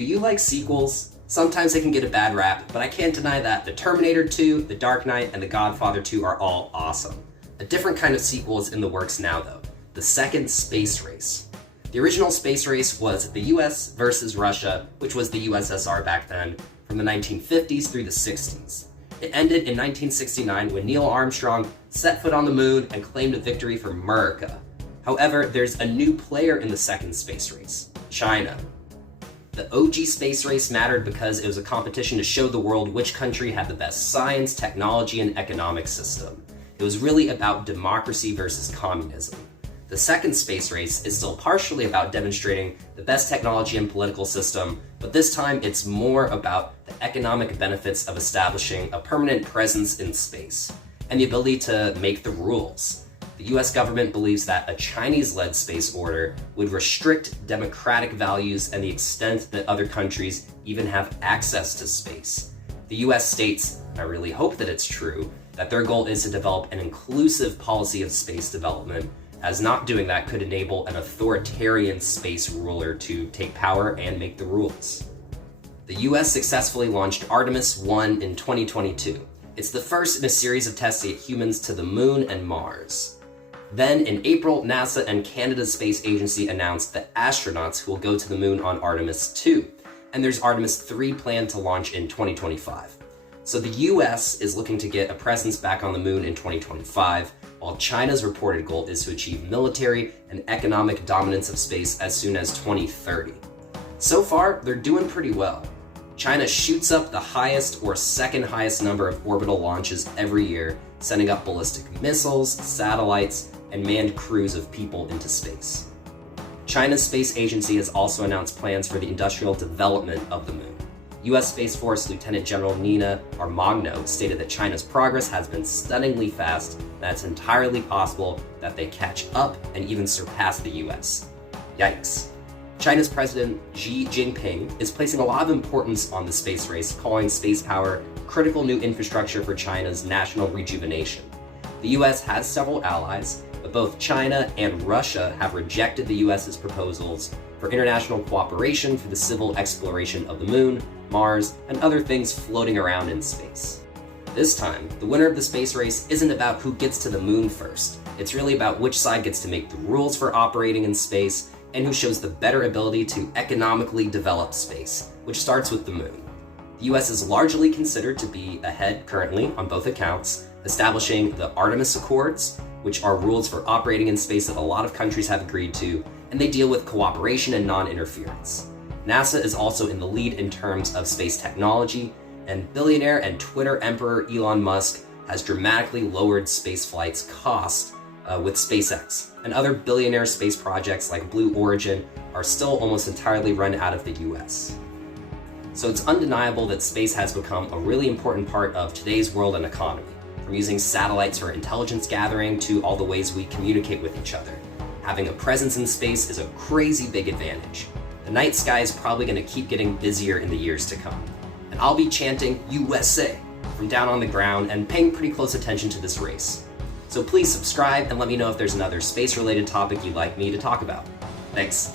Do you like sequels? Sometimes they can get a bad rap, but I can't deny that The Terminator 2, The Dark Knight, and The Godfather 2 are all awesome. A different kind of sequel is in the works now though, the second space race. The original space race was the US versus Russia, which was the USSR back then, from the 1950s through the 60s. It ended in 1969 when Neil Armstrong set foot on the moon and claimed a victory for America. However, there's a new player in the second space race, China. The OG space race mattered because it was a competition to show the world which country had the best science, technology, and economic system. It was really about democracy versus communism. The second space race is still partially about demonstrating the best technology and political system, but this time it's more about the economic benefits of establishing a permanent presence in space and the ability to make the rules. The US government believes that a Chinese-led space order would restrict democratic values and the extent that other countries even have access to space. The US states, and I really hope that it's true, that their goal is to develop an inclusive policy of space development, as not doing that could enable an authoritarian space ruler to take power and make the rules. The US successfully launched Artemis 1 in 2022. It's the first in a series of tests to get humans to the moon and Mars. Then in April, NASA and Canada's space agency announced the astronauts who will go to the moon on Artemis 2, and there's Artemis 3 planned to launch in 2025. So the US is looking to get a presence back on the moon in 2025, while China's reported goal is to achieve military and economic dominance of space as soon as 2030. So far, they're doing pretty well. China shoots up the highest or second highest number of orbital launches every year, sending up ballistic missiles, satellites, and manned crews of people into space. China's space agency has also announced plans for the industrial development of the moon. US Space Force Lieutenant General Nina Armagno stated that China's progress has been stunningly fast, and that it's entirely possible that they catch up and even surpass the US. Yikes. China's President Xi Jinping is placing a lot of importance on the space race, calling space power critical new infrastructure for China's national rejuvenation. The US has several allies, but both China and Russia have rejected the US's proposals for international cooperation for the civil exploration of the moon, Mars, and other things floating around in space. This time, the winner of the space race isn't about who gets to the moon first. It's really about which side gets to make the rules for operating in space and who shows the better ability to economically develop space, which starts with the moon. The US is largely considered to be ahead currently on both accounts, establishing the Artemis Accords, which are rules for operating in space that a lot of countries have agreed to, and they deal with cooperation and non-interference. NASA is also in the lead in terms of space technology, and billionaire and Twitter emperor Elon Musk has dramatically lowered spaceflight's cost with SpaceX, and other billionaire space projects like Blue Origin are still almost entirely run out of the US. So it's undeniable that space has become a really important part of today's world and economy, from using satellites for intelligence gathering to all the ways we communicate with each other. Having a presence in space is a crazy big advantage. The night sky is probably going to keep getting busier in the years to come. And I'll be chanting USA from down on the ground and paying pretty close attention to this race. So please subscribe and let me know if there's another space-related topic you'd like me to talk about. Thanks.